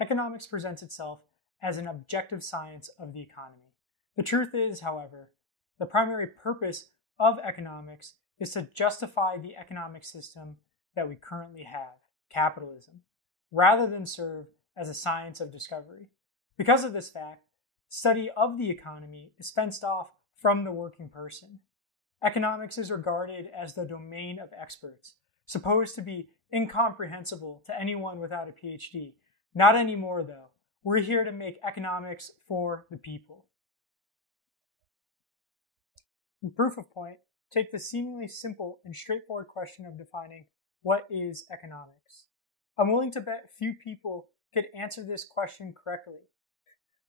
Economics presents itself as an objective science of the economy. The truth is, however, the primary purpose of economics is to justify the economic system that we currently have, capitalism, rather than serve as a science of discovery. Because of this fact, study of the economy is fenced off from the working person. Economics is regarded as the domain of experts, supposed to be incomprehensible to anyone without a PhD. Not anymore, though. We're here to make economics for the people. In proof of point, take the seemingly simple and straightforward question of defining what is economics. I'm willing to bet few people could answer this question correctly.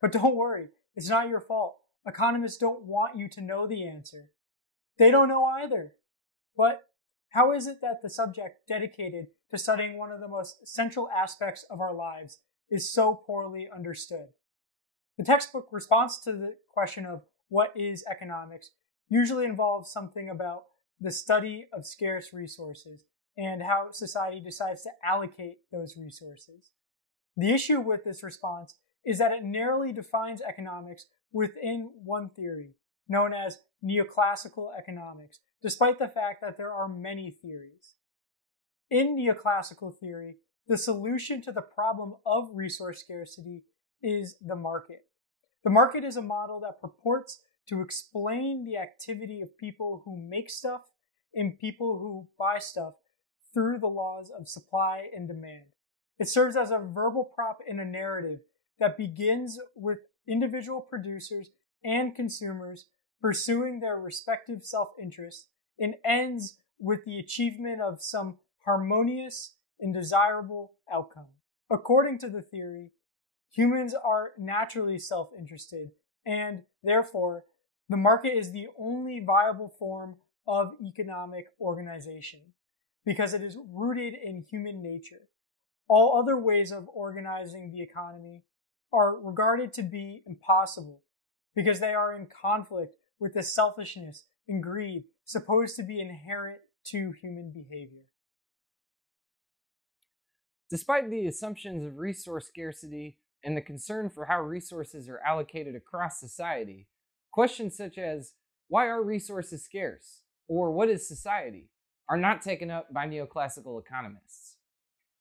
But don't worry, it's not your fault. Economists don't want you to know the answer. They don't know either. But how is it that the subject dedicated to studying one of the most central aspects of our lives is so poorly understood? The textbook response to the question of what is economics usually involves something about the study of scarce resources and how society decides to allocate those resources. The issue with this response is that it narrowly defines economics within one theory, known as Neoclassical Economics, despite the fact that there are many theories. In neoclassical theory, the solution to the problem of resource scarcity is the market. The market is a model that purports to explain the activity of people who make stuff and people who buy stuff through the laws of supply and demand. It serves as a verbal prop in a narrative that begins with individual producers and consumers pursuing their respective self-interests and ends with the achievement of some harmonious and desirable outcome. According to the theory, humans are naturally self-interested, and therefore, the market is the only viable form of economic organization because it is rooted in human nature. All other ways of organizing the economy are regarded to be impossible because they are in conflict with the selfishness and greed supposed to be inherent to human behavior. Despite the assumptions of resource scarcity and the concern for how resources are allocated across society, questions such as, why are resources scarce? Or what is society? Are not taken up by neoclassical economists.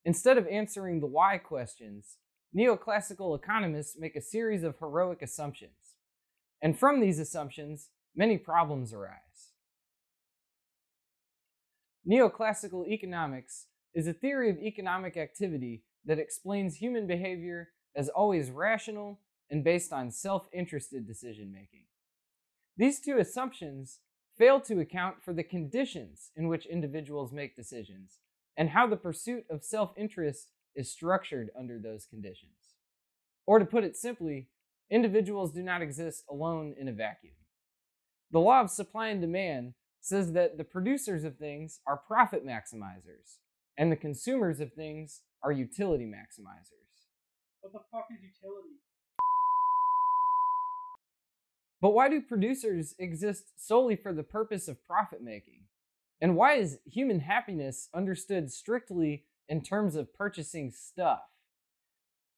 Instead of answering the why questions, neoclassical economists make a series of heroic assumptions. And from these assumptions, many problems arise. Neoclassical economics is a theory of economic activity that explains human behavior as always rational and based on self-interested decision-making. These two assumptions fail to account for the conditions in which individuals make decisions and how the pursuit of self-interest is structured under those conditions. Or to put it simply, individuals do not exist alone in a vacuum. The law of supply and demand says that the producers of things are profit maximizers, and the consumers of things are utility maximizers. What the fuck is utility? But why do producers exist solely for the purpose of profit making? And why is human happiness understood strictly in terms of purchasing stuff?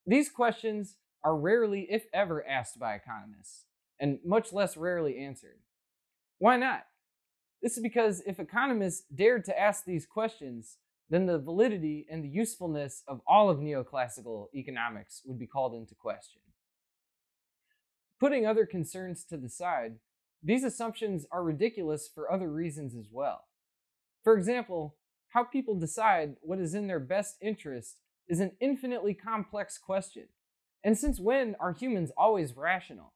These questions are rarely, if ever, asked by economists, and much less rarely answered. Why not? This is because if economists dared to ask these questions, then the validity and the usefulness of all of neoclassical economics would be called into question. Putting other concerns to the side, these assumptions are ridiculous for other reasons as well. For example, how people decide what is in their best interest is an infinitely complex question. And since when are humans always rational?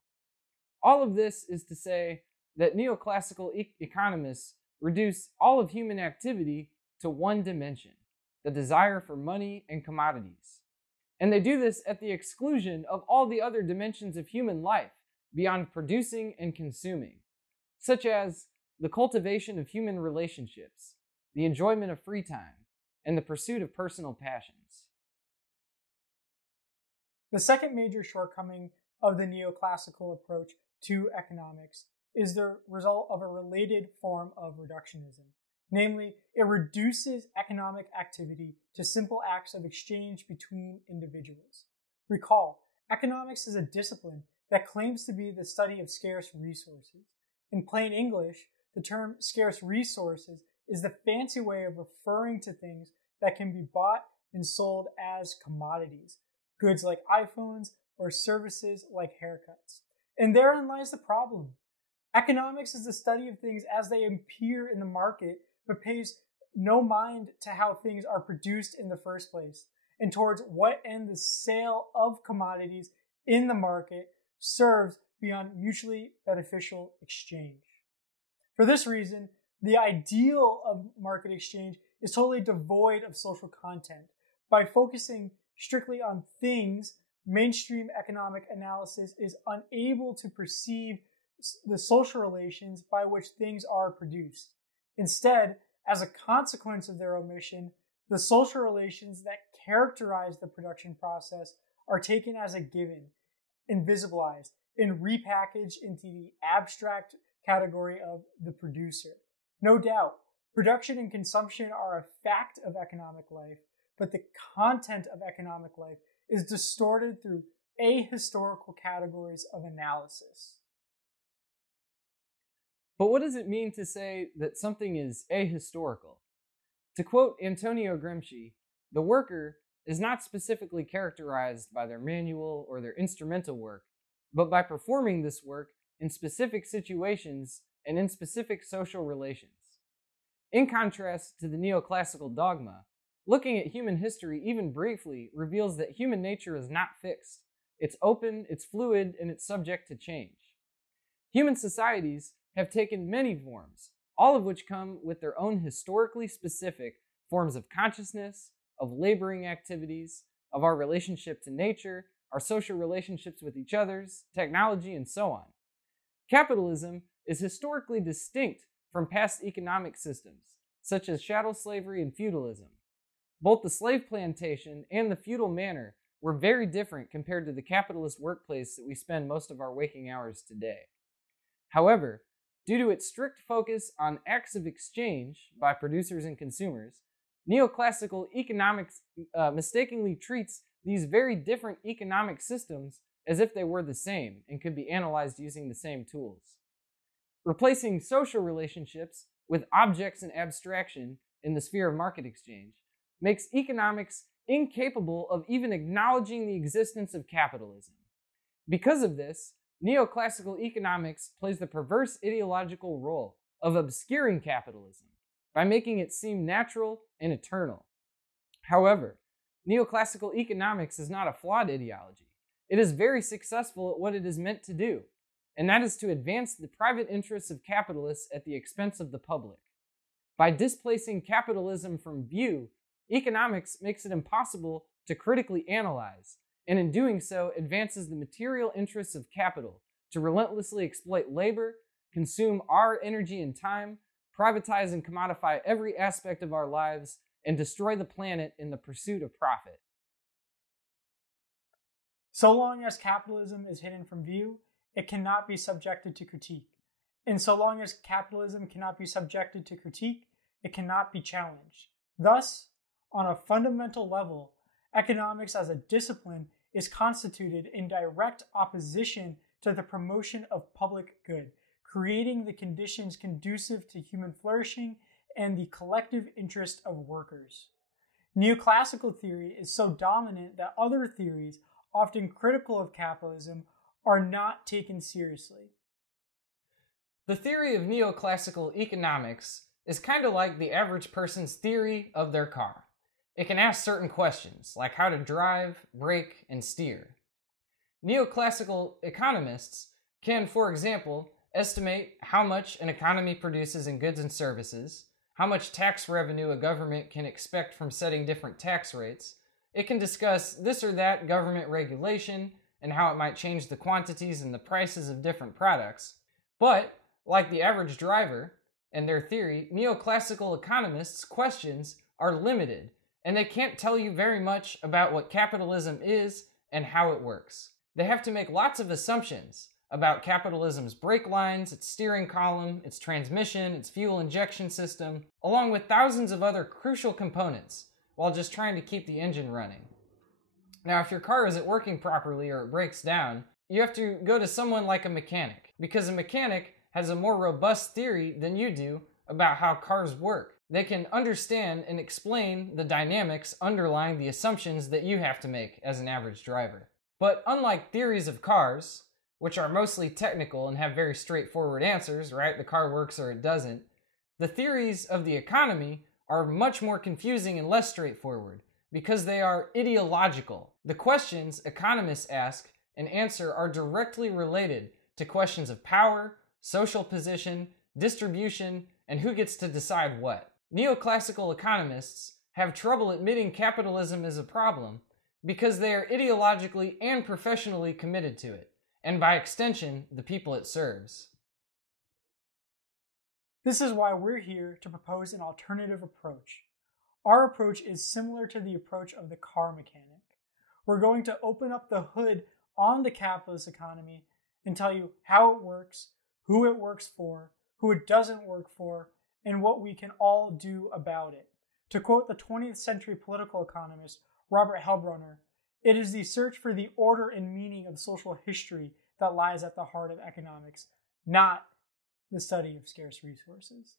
All of this is to say that neoclassical economists reduce all of human activity to one dimension, the desire for money and commodities. And they do this at the exclusion of all the other dimensions of human life beyond producing and consuming, such as the cultivation of human relationships, the enjoyment of free time, and the pursuit of personal passions. The second major shortcoming of the neoclassical approach to economics is the result of a related form of reductionism. Namely, it reduces economic activity to simple acts of exchange between individuals. Recall, economics is a discipline that claims to be the study of scarce resources. In plain English, the term scarce resources is the fancy way of referring to things that can be bought and sold as commodities, goods like iPhones or services like haircuts. And therein lies the problem. Economics is the study of things as they appear in the market, but pays no mind to how things are produced in the first place, and towards what end the sale of commodities in the market serves beyond mutually beneficial exchange. For this reason, the ideal of market exchange is totally devoid of social content. By focusing strictly on things, mainstream economic analysis is unable to perceive the social relations by which things are produced. Instead, as a consequence of their omission, the social relations that characterize the production process are taken as a given, invisibilized, and repackaged into the abstract category of the producer. No doubt, production and consumption are a fact of economic life, but the content of economic life is distorted through ahistorical categories of analysis. But what does it mean to say that something is ahistorical? To quote Antonio Gramsci, the worker is not specifically characterized by their manual or their instrumental work, but by performing this work in specific situations and in specific social relations. In contrast to the neoclassical dogma, looking at human history even briefly reveals that human nature is not fixed. It's open, it's fluid, and it's subject to change. Human societies have taken many forms, all of which come with their own historically specific forms of consciousness, of laboring activities, of our relationship to nature, our social relationships with each other, technology, and so on. Capitalism is historically distinct from past economic systems, such as chattel slavery and feudalism. Both the slave plantation and the feudal manor were very different compared to the capitalist workplace that we spend most of our waking hours today. However, due to its strict focus on acts of exchange by producers and consumers, neoclassical economics mistakenly treats these very different economic systems as if they were the same and could be analyzed using the same tools. Replacing social relationships with objects and abstraction in the sphere of market exchange makes economics incapable of even acknowledging the existence of capitalism. Because of this, neoclassical economics plays the perverse ideological role of obscuring capitalism by making it seem natural and eternal. However, neoclassical economics is not a flawed ideology. It is very successful at what it is meant to do, and that is to advance the private interests of capitalists at the expense of the public. By displacing capitalism from view, economics makes it impossible to critically analyze, and in doing so advances the material interests of capital to relentlessly exploit labor, consume our energy and time, privatize and commodify every aspect of our lives, and destroy the planet in the pursuit of profit. So long as capitalism is hidden from view, it cannot be subjected to critique. And so long as capitalism cannot be subjected to critique, it cannot be challenged. Thus, on a fundamental level, economics as a discipline is constituted in direct opposition to the promotion of public good, creating the conditions conducive to human flourishing and the collective interest of workers. Neoclassical theory is so dominant that other theories, often critical of capitalism, are not taken seriously. The theory of neoclassical economics is kind of like the average person's theory of their car. It can ask certain questions, like how to drive, brake, and steer. Neoclassical economists can, for example, estimate how much an economy produces in goods and services, how much tax revenue a government can expect from setting different tax rates. It can discuss this or that government regulation and how it might change the quantities and the prices of different products. But, like the average driver and their theory, neoclassical economists' questions are limited, and they can't tell you very much about what capitalism is and how it works. They have to make lots of assumptions about capitalism's brake lines, its steering column, its transmission, its fuel injection system, along with thousands of other crucial components, while just trying to keep the engine running. Now, if your car isn't working properly or it breaks down, you have to go to someone like a mechanic, because a mechanic has a more robust theory than you do about how cars work. They can understand and explain the dynamics underlying the assumptions that you have to make as an average driver. But unlike theories of cars, which are mostly technical and have very straightforward answers, right? The car works or it doesn't. The theories of the economy are much more confusing and less straightforward because they are ideological. The questions economists ask and answer are directly related to questions of power, social position, distribution, and who gets to decide what. Neoclassical economists have trouble admitting capitalism is a problem because they are ideologically and professionally committed to it, and by extension, the people it serves. This is why we're here to propose an alternative approach. Our approach is similar to the approach of the car mechanic. We're going to open up the hood on the capitalist economy and tell you how it works, who it works for, who it doesn't work for, and what we can all do about it. To quote the 20th century political economist Robert Helbrunner, it is the search for the order and meaning of social history that lies at the heart of economics, not the study of scarce resources.